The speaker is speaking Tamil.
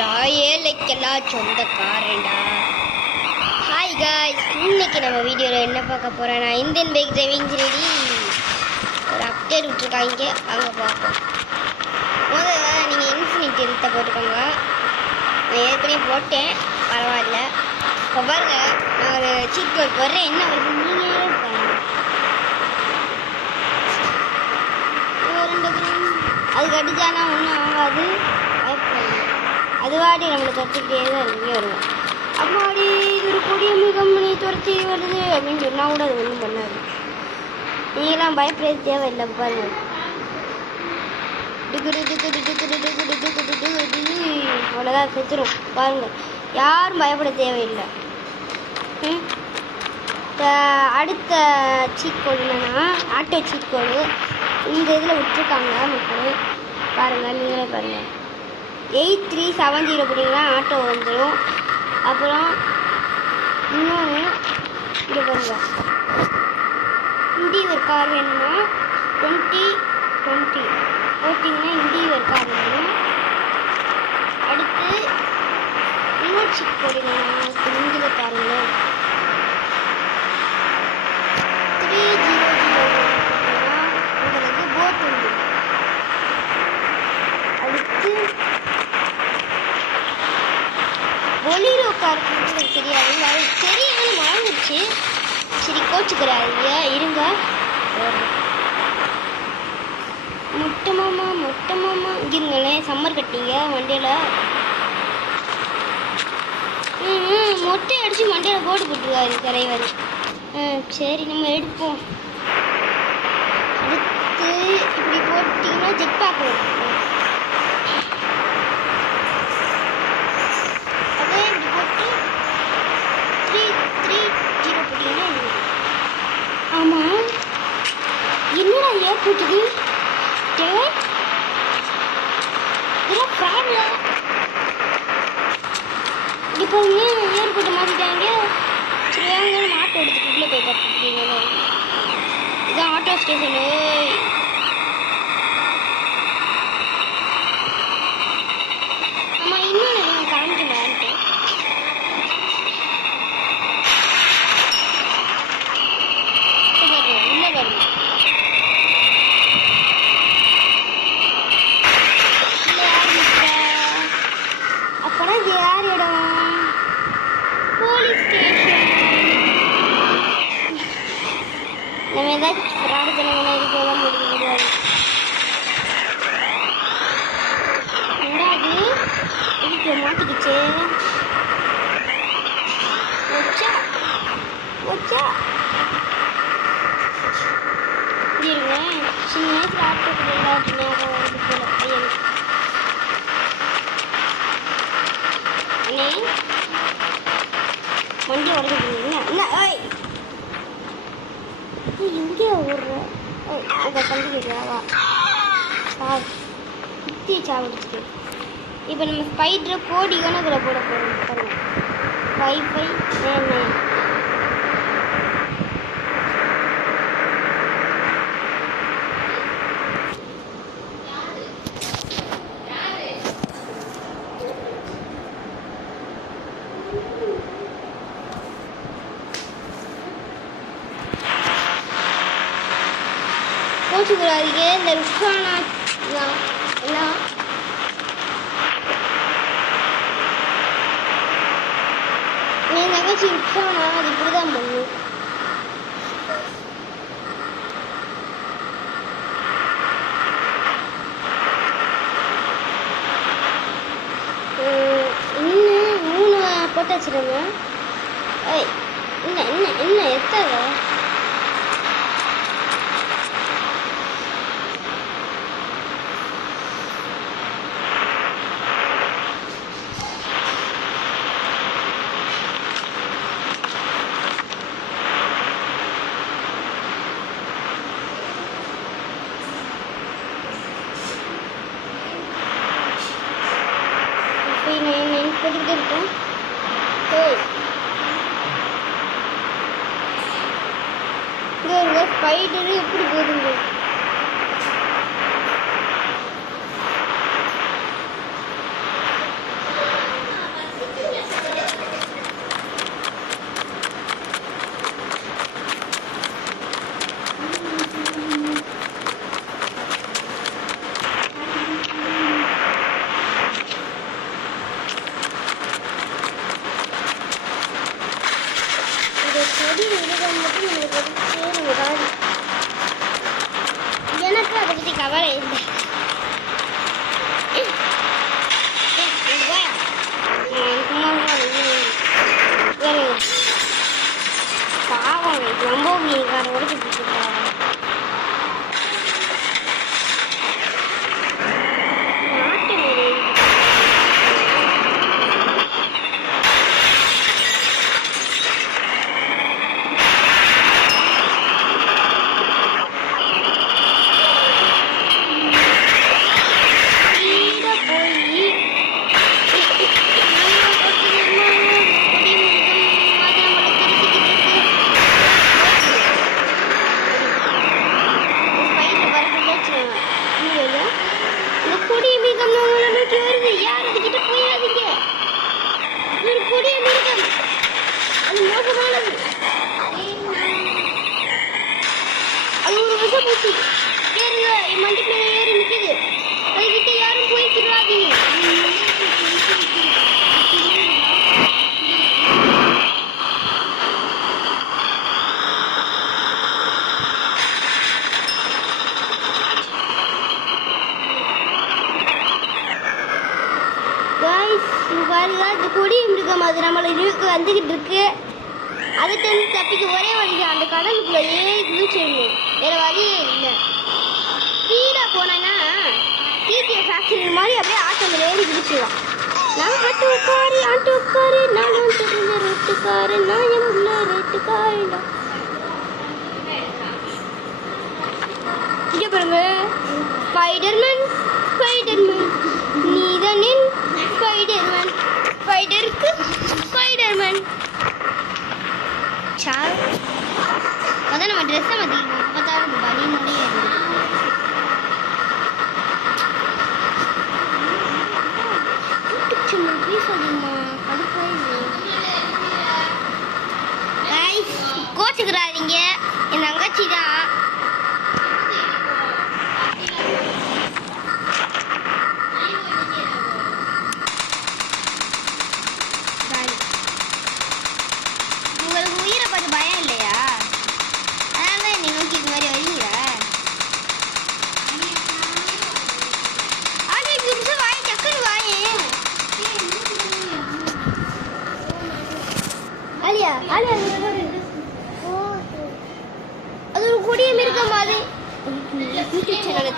வந்துட்டா ஏழைக்கெல்லாம் சொந்தக்காரன்டா. ஹாய் காய்ஸ், இன்னைக்கு நம்ம வீடியோவில் என்ன பார்க்க போகிறோன்னா இந்தியன் பைக் டிரைவிங் ரெடி ஒரு அப்டேட் விட்டுருக்காங்க, அங்கே பார்ப்போம். முதல்ல நீங்கள் இன்ஃபினிட்டி எடுத்த போட்டுக்கோங்க. நான் ஏற்கனவே போட்டேன், பரவாயில்ல. இப்போ பாருங்க, நான் ஒரு சீட் கோட் போடுறேன், என்ன வருது நீங்களே பாருங்க. அதுக்கு அடிச்சானா ஒன்றும் ஆகாது, அதுவாடி நம்மளுக்கு கற்றுக்கிட்டே தான் இங்கே வருவோம். அம்மாடி இது ஒரு கொடிய கம்பெனி துரத்தி வருது அப்படின்னு சொன்னால் கூட அது ஒன்றும் பண்ணாது. நீங்களாம் பயப்பட தேவையில்லை. பாருங்க, அவ்வளோதான் செத்துரும். பாருங்கள், யாரும் பயப்பட தேவையில்லை. அடுத்த சீட் கோடு என்னன்னா ஆட்டோ சீட் கோடு இந்த இதில் விட்டுருக்காங்க மக்கள். பாருங்கள், நீங்களே பாருங்கள். 8370 அப்படின்னா ஆட்டோ வந்துடும். அப்புறம் இன்னொன்று இங்கே பாருங்கள், இண்டிவர் கார் வேணும்னா 2020 போட்டிங்கன்னா இண்டிவர் கார் வேணும். அடுத்து இன்னொரு சீட் கோடு இந்தியில் பாருங்கள், 300 உங்களுக்கு போட் உண்டு. அடுத்து பொலிரோ கார் எனக்கு தெரியாது, அது தெரியும்னு வாங்கிச்சு. சரி, கோச்சுக்கிறாங்க, இருங்க. மொட்டமாமா இருங்களேன், சம்மர் கட்டிங்க மண்டையில். மொட்டை அடித்து மண்டையில் போட்டு போட்டுருக்காரு தலைவர். சரி, நம்ம எடுப்போம். அடுத்து இப்படி போட்டிங்கன்னா ஜெட் பேக் வரும். அதே இப்படி போட்டு 330 போட்டிங்கன்னா ஆமாம். என்னடா ஏற்பட்டுது? இதெல்லாம் ஃப்ராட்ல. இப்போ ஏற்பட்டு மாற்றிட்டாங்க. சரி, வாங்க நம்ம ஆட்டோ எடுத்துட்டு உள்ளே போய் பார்த்துருக்கீங்க. இதுதான் ஆட்டோ ஸ்டேஷனு. ஆமாம், இன்னொன்று காமிக்கலான்ட்டு உள்ளே பாருங்க. அப்போனா யார் இடம்? Police station. நம்ம ஏதாச்சும் ஃப்ராடு பண்ணணும்னா இதுக்கெல்லாம் முடியாது. ரெண்டாவது இதுக்கு மாட்டிக்கிச்சு. வச்சா இருங்க, சின்ன நேரத்தில் ஆட்டோ கூட ஞாபகம் வருது போல பையனுக்கு. வண்டி உடஞ்சிருந்தீங்க எங்கே ஓடுற? அதை கண்டுக்கிறியாவா? குத்தியை சாவடிச்சுட்டு இப்போ நம்ம ஸ்பைடரை கோடி கணக்கில் போட போகிறோம். பாருங்க, 5599. கோச்சுக்கிறாதீங்க, இந்த ருக்ஸானா எல்லாம் என் தங்கச்சி ருக்ஸானா அது இப்படி தான் பண்ணும். இன்னும் 3 போட்டு வச்சுருங்க. என்ன எத்தனை போட்டுக்கிட்டே இருக்கேன். இங்கே ஸ்பைடரு எப்படி போகுதுங்க? மிருகம் உங்களை நோக்கி வருது. யார் அதுக்கிட்ட போயிடாதீங்க. ஒரு கொடிய மிருகம், அது மோசமானது. அது ஒரு விஷப்பூச்சி. ஏறுங்க, என் மண்டி மேல ஏறி நிக்குது. அதுக்கிட்ட யாரும் போய்க்கிறாதீங்க. பாருங்க, இந்த கொடிய மிருகம் அது நம்மளை இழுக்க வந்துகிட்டு இருக்கு. அதுக்கு தப்பிக்க ஒரே வழிதான், அந்த கடலுக்குள்ள ஏறி குதிச்சிடணும். வேற வழியே இல்லை. ஸ்பீடா போனா டிடிஏ ஃபேக்டரி மாதிரி அப்படியே ஆட்டோவில் ஏறி குதிச்சிடலாம். நான் ஆட்டோக்காரி ஆட்டோக்காரி, நான் தெரிஞ்ச ரோட்டுக்காரன், நான் என் உள்ள ரோட்டுக்காரன். இங்கே பாருங்க, ஸ்பைடர்மேன் ஸ்பைடர்மேன், நீதான் என் ஸ்பைடர்மேன். ஸ்பைடருக்கு ஸ்பைடர்மேன். சார் அதான் நம்ம ட்ரெஸ்ஸை மாற்றிக்கணும். அப்போதான் பலியினுடைய கோச்சுக்கிறாதீங்க, என் தங்கச்சி தான். உங்களுக்கு உயிரை பார்த்து பயம் இல்லையா? அதனால என்னை நோக்கி இது மாதிரி வரீங்களா? ஆடி நிமிஷம் வாய் டக்குன்னு வாயே. ஆலியா ஆலியா, அது ஒரு கொடிய மிருகம். அது யூடியூப் சேனல்